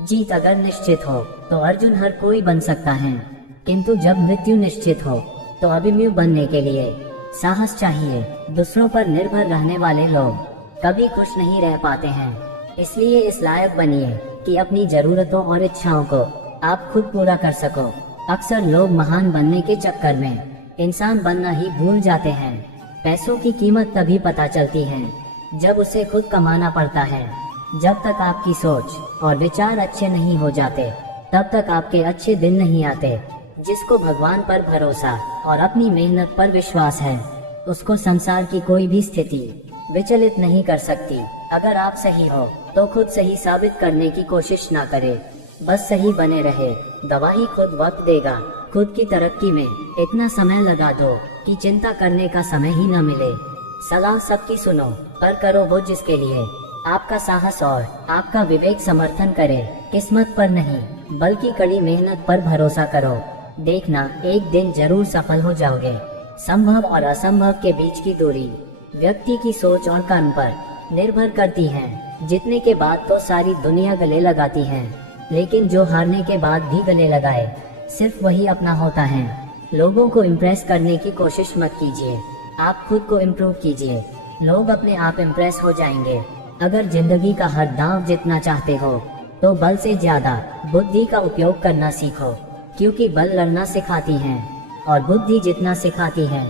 जीत अगर निश्चित हो तो अर्जुन हर कोई बन सकता है, किंतु जब मृत्यु निश्चित हो तो अभिमन्यु बनने के लिए साहस चाहिए। दूसरों पर निर्भर रहने वाले लोग कभी खुश नहीं रह पाते हैं, इसलिए इस लायक बनिए कि अपनी जरूरतों और इच्छाओं को आप खुद पूरा कर सको। अक्सर लोग महान बनने के चक्कर में इंसान बनना ही भूल जाते हैं। पैसों की कीमत तभी पता चलती है जब उसे खुद कमाना पड़ता है। जब तक आपकी सोच और विचार अच्छे नहीं हो जाते तब तक आपके अच्छे दिन नहीं आते। जिसको भगवान पर भरोसा और अपनी मेहनत पर विश्वास है, उसको संसार की कोई भी स्थिति विचलित नहीं कर सकती। अगर आप सही हो तो खुद सही साबित करने की कोशिश ना करें, बस सही बने रहे। गवाही खुद वक्त देगा। खुद की तरक्की में इतना समय लगा दो कि चिंता करने का समय ही न मिले। सलाह सबकी सुनो, पर करो वो जिसके लिए आपका साहस और आपका विवेक समर्थन करे। किस्मत पर नहीं बल्कि कड़ी मेहनत पर भरोसा करो। देखना एक दिन जरूर सफल हो जाओगे। संभव और असंभव के बीच की दूरी व्यक्ति की सोच और कर्म पर निर्भर करती है। जीतने के बाद तो सारी दुनिया गले लगाती है, लेकिन जो हारने के बाद भी गले लगाए सिर्फ वही अपना होता है। लोगों को इम्प्रेस करने की कोशिश मत कीजिए, आप खुद को इम्प्रूव कीजिए। लोग अपने आप इम्प्रेस हो जाएंगे। अगर जिंदगी का हर दांव जीतना चाहते हो तो बल से ज्यादा बुद्धि का उपयोग करना सीखो, क्योंकि बल लड़ना सिखाती है और बुद्धि जितना सिखाती है।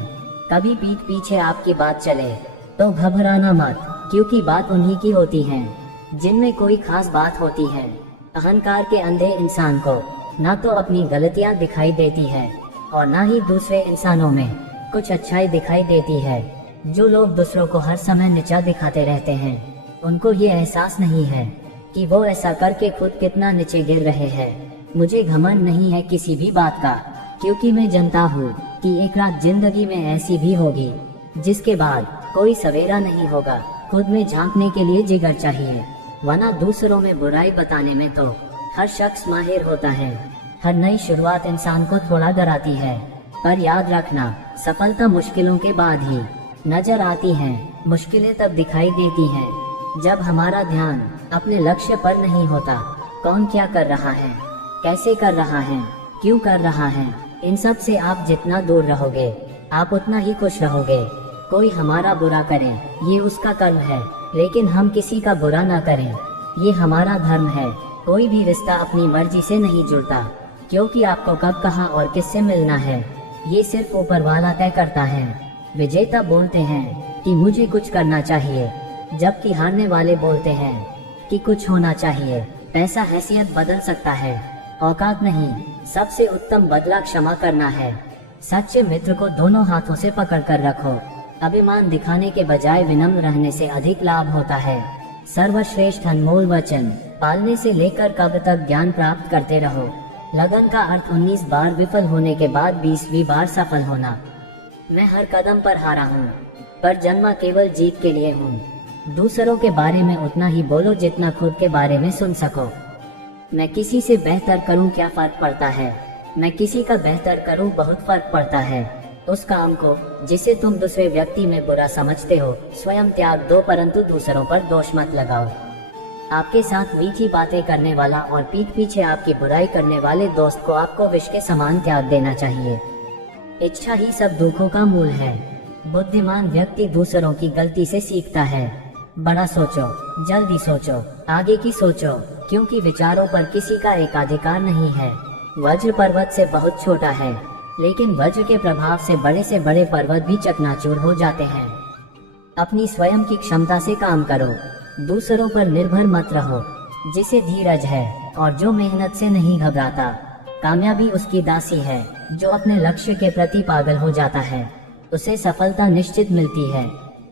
कभी पीठ पीछे आपकी बात चले तो घबराना मत, क्योंकि बात उन्हीं की होती है जिनमें कोई खास बात होती है। अहंकार के अंधे इंसान को ना तो अपनी गलतियां दिखाई देती है और ना ही दूसरे इंसानों में कुछ अच्छाई दिखाई देती है। जो लोग दूसरों को हर समय नीचा दिखाते रहते हैं, उनको ये एहसास नहीं है कि वो ऐसा करके खुद कितना नीचे गिर रहे हैं। मुझे घमंड नहीं है किसी भी बात का, क्योंकि मैं जानता हूँ कि एक रात जिंदगी में ऐसी भी होगी जिसके बाद कोई सवेरा नहीं होगा। खुद में झांकने के लिए जिगर चाहिए, वरना दूसरों में बुराई बताने में तो हर शख्स माहिर होता है। हर नई शुरुआत इंसान को थोड़ा डराती है, पर याद रखना सफलता मुश्किलों के बाद ही नजर आती है। मुश्किलें तब दिखाई देती हैं जब हमारा ध्यान अपने लक्ष्य पर नहीं होता। कौन क्या कर रहा है, कैसे कर रहा है, क्यों कर रहा है, इन सब से आप जितना दूर रहोगे आप उतना ही खुश रहोगे। कोई हमारा बुरा करे ये उसका कर्म है, लेकिन हम किसी का बुरा ना करें ये हमारा धर्म है। कोई भी रिश्ता अपनी मर्जी से नहीं जुड़ता, क्योंकि आपको कब कहाँ और किससे मिलना है ये सिर्फ ऊपर वाला तय करता है। विजेता बोलते हैं कि मुझे कुछ करना चाहिए, जबकि हारने वाले बोलते हैं कि कुछ होना चाहिए। पैसा हैसियत बदल सकता है, औकात नहीं। सबसे उत्तम बदला क्षमा करना है। सच्चे मित्र को दोनों हाथों से पकड़ कर रखो। अभिमान दिखाने के बजाय विनम्र रहने से अधिक लाभ होता है। सर्वश्रेष्ठ अनमोल वचन पालने से लेकर कब तक ज्ञान प्राप्त करते रहो। लगन का अर्थ 19 बार विफल होने के बाद 20वीं बार सफल होना। मैं हर कदम पर हारा हूँ, पर जन्मा केवल जीत के लिए हूँ। दूसरों के बारे में उतना ही बोलो जितना खुद के बारे में सुन सको। मैं किसी से बेहतर करूं क्या फर्क पड़ता है, मैं किसी का बेहतर करूं बहुत फर्क पड़ता है। उस काम को जिसे तुम दूसरे व्यक्ति में बुरा समझते हो स्वयं त्याग दो, परंतु दूसरों पर दोष मत लगाओ। आपके साथ मीठी बातें करने वाला और पीठ पीछे आपकी बुराई करने वाले दोस्त को आपको विष के समान त्याग देना चाहिए। इच्छा ही सब दुखों का मूल है। बुद्धिमान व्यक्ति दूसरों की गलती से सीखता है। बड़ा सोचो, जल्दी सोचो, आगे की सोचो, क्योंकि विचारों पर किसी का एकाधिकार नहीं है। वज्र पर्वत से बहुत छोटा है, लेकिन वज्र के प्रभाव से बड़े पर्वत भी चकनाचूर हो जाते हैं। अपनी स्वयं की क्षमता से काम करो, दूसरों पर निर्भर मत रहो। जिसे धीरज है और जो मेहनत से नहीं घबराता, कामयाबी उसकी दासी है। जो अपने लक्ष्य के प्रति पागल हो जाता है उसे सफलता निश्चित मिलती है।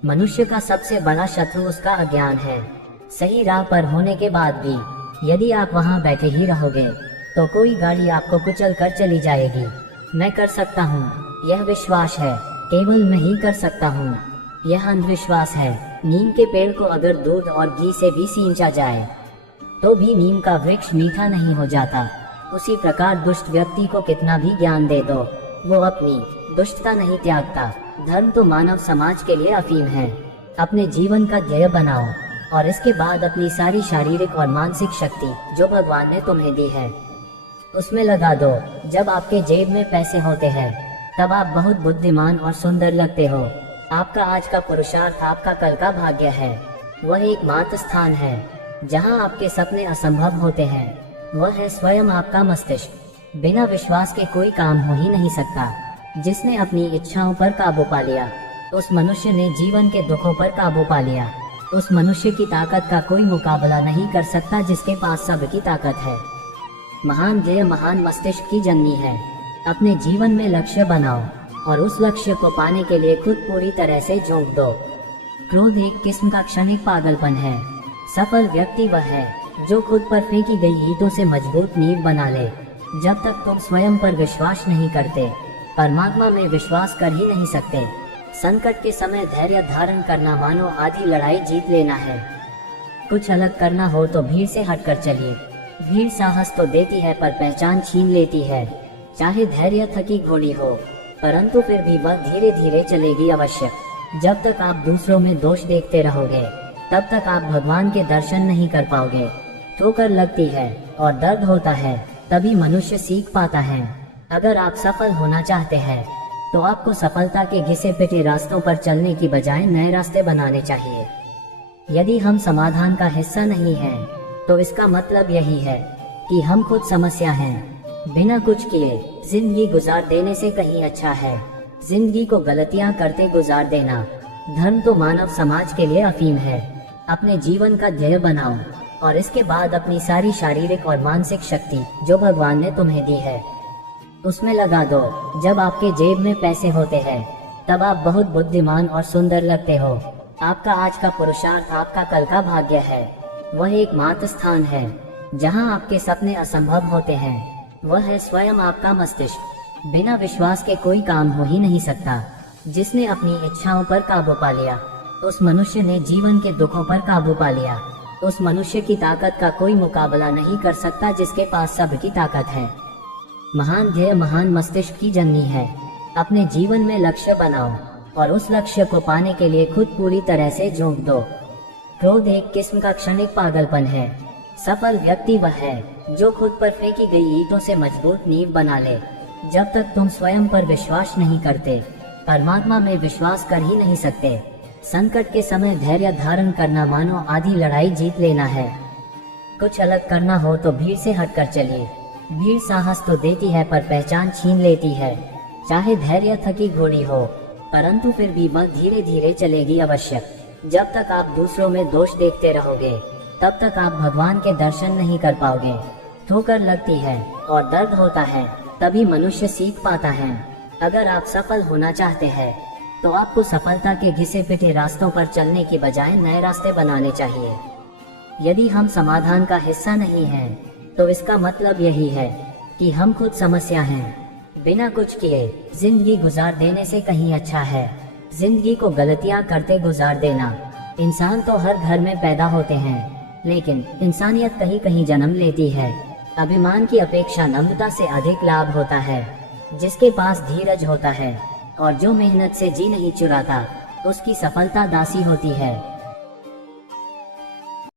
मनुष्य का सबसे बड़ा शत्रु उसका अज्ञान है। सही राह पर होने के बाद भी यदि आप वहां बैठे ही रहोगे तो कोई गाड़ी आपको कुचल कर चली जाएगी। मैं कर सकता हूँ, यह विश्वास है, केवल मैं ही कर सकता हूँ, यह अंधविश्वास है। नीम के पेड़ को अगर दूध और घी से भी सींचा जाए तो भी नीम का वृक्ष मीठा नहीं हो जाता। उसी प्रकार दुष्ट व्यक्ति को कितना भी ज्ञान दे दो, वो अपनी दुष्टता नहीं त्यागता। धर्म तो मानव समाज के लिए अफीम है। अपने जीवन का ध्येय बनाओ, और इसके बाद अपनी सारी शारीरिक और मानसिक शक्ति जो भगवान ने तुम्हें दी है उसमें लगा दो। जब आपके जेब में पैसे होते हैं तब आप बहुत बुद्धिमान और सुंदर लगते हो। आपका आज का पुरुषार्थ आपका कल का भाग्य है। वह एकमात्र स्थान है जहां आपके सपने असंभव होते हैं। वह है स्वयं आपका मस्तिष्क। बिना विश्वास के कोई काम हो ही नहीं सकता। जिसने अपनी इच्छाओं पर काबू पा लिया उस मनुष्य ने जीवन के दुखों पर काबू पा लिया। उस मनुष्य की ताकत का कोई मुकाबला नहीं कर सकता जिसके पास सबकी ताकत है। महान ध्येय महान मस्तिष्क की जननी है। अपने जीवन में लक्ष्य बनाओ और उस लक्ष्य को पाने के लिए खुद पूरी तरह से झोंक दो। क्रोध एक किस्म का क्षणिक पागलपन है। सफल व्यक्ति वह है जो खुद पर फेंकी गई ईंटों से मजबूत नींव बना ले। जब तक तुम स्वयं पर विश्वास नहीं करते परमात्मा में विश्वास कर ही नहीं सकते। संकट के समय धैर्य धारण करना मानो आधी लड़ाई जीत लेना है। कुछ अलग करना हो तो भीड़ से हटकर चलिए। भीड़ साहस तो देती है पर पहचान छीन लेती है। चाहे धैर्य थकी घोड़ी हो परंतु फिर भी वह धीरे धीरे चलेगी अवश्य। जब तक आप दूसरों में दोष देखते रहोगे तब तक आप भगवान के दर्शन नहीं कर पाओगे। ठोकर लगती है और दर्द होता है तभी मनुष्य सीख पाता है। अगर आप सफल होना चाहते हैं तो आपको सफलता के घिसे पिटे रास्तों पर चलने की बजाय नए रास्ते बनाने चाहिए। यदि हम समाधान का हिस्सा नहीं हैं, तो इसका मतलब यही है कि हम खुद समस्या हैं। बिना कुछ किए जिंदगी गुजार देने से कहीं अच्छा है जिंदगी को गलतियां करते गुजार देना। धर्म तो मानव समाज के लिए अफीम है। अपने जीवन का ध्येय बनाओ और इसके बाद अपनी सारी शारीरिक और मानसिक शक्ति जो भगवान ने तुम्हें दी है उसमें लगा दो। जब आपके जेब में पैसे होते हैं तब आप बहुत बुद्धिमान और सुंदर लगते हो। आपका आज का पुरुषार्थ आपका कल का भाग्य है। वह एकमात्र स्थान है जहां आपके सपने असंभव होते हैं। वह है स्वयं आपका मस्तिष्क। बिना विश्वास के कोई काम हो ही नहीं सकता। जिसने अपनी इच्छाओं पर काबू पा लिया उस मनुष्य ने जीवन के दुखों पर काबू पा लिया। उस मनुष्य की ताकत का कोई मुकाबला नहीं कर सकता जिसके पास सबकी ताकत है। महान ध्येय महान मस्तिष्क की जननी है। अपने जीवन में लक्ष्य बनाओ और उस लक्ष्य को पाने के लिए खुद पूरी तरह से झोंक दो। क्रोध एक किस्म का क्षणिक पागलपन है। सफल व्यक्ति वह है जो खुद पर फेंकी गई ईंटों से मजबूत नींव बना ले। जब तक तुम स्वयं पर विश्वास नहीं करते परमात्मा में विश्वास कर ही नहीं सकते। संकट के समय धैर्य धारण करना मानो आधी लड़ाई जीत लेना है। कुछ अलग करना हो तो भीड़ से हटकर चलिए। भीड़ साहस तो देती है पर पहचान छीन लेती है। चाहे धैर्य थकी घोड़ी हो परंतु फिर भी वह धीरे धीरे चलेगी अवश्य। जब तक आप दूसरों में दोष देखते रहोगे तब तक आप भगवान के दर्शन नहीं कर पाओगे। ठोकर लगती है और दर्द होता है तभी मनुष्य सीख पाता है। अगर आप सफल होना चाहते हैं तो आपको सफलता के घिसे पिटे रास्तों पर चलने की बजाय नए रास्ते बनाने चाहिए। यदि हम समाधान का हिस्सा नहीं हैं, तो इसका मतलब यही है कि हम खुद समस्या हैं। बिना कुछ किए जिंदगी गुजार देने से कहीं अच्छा है जिंदगी को गलतियां करते गुजार देना। इंसान तो हर घर में पैदा होते हैं लेकिन इंसानियत कहीं कहीं जन्म लेती है। अभिमान की अपेक्षा नम्रता से अधिक लाभ होता है। जिसके पास धीरज होता है और जो मेहनत से जी नहीं चुराता उसकी सफलता दासी होती है।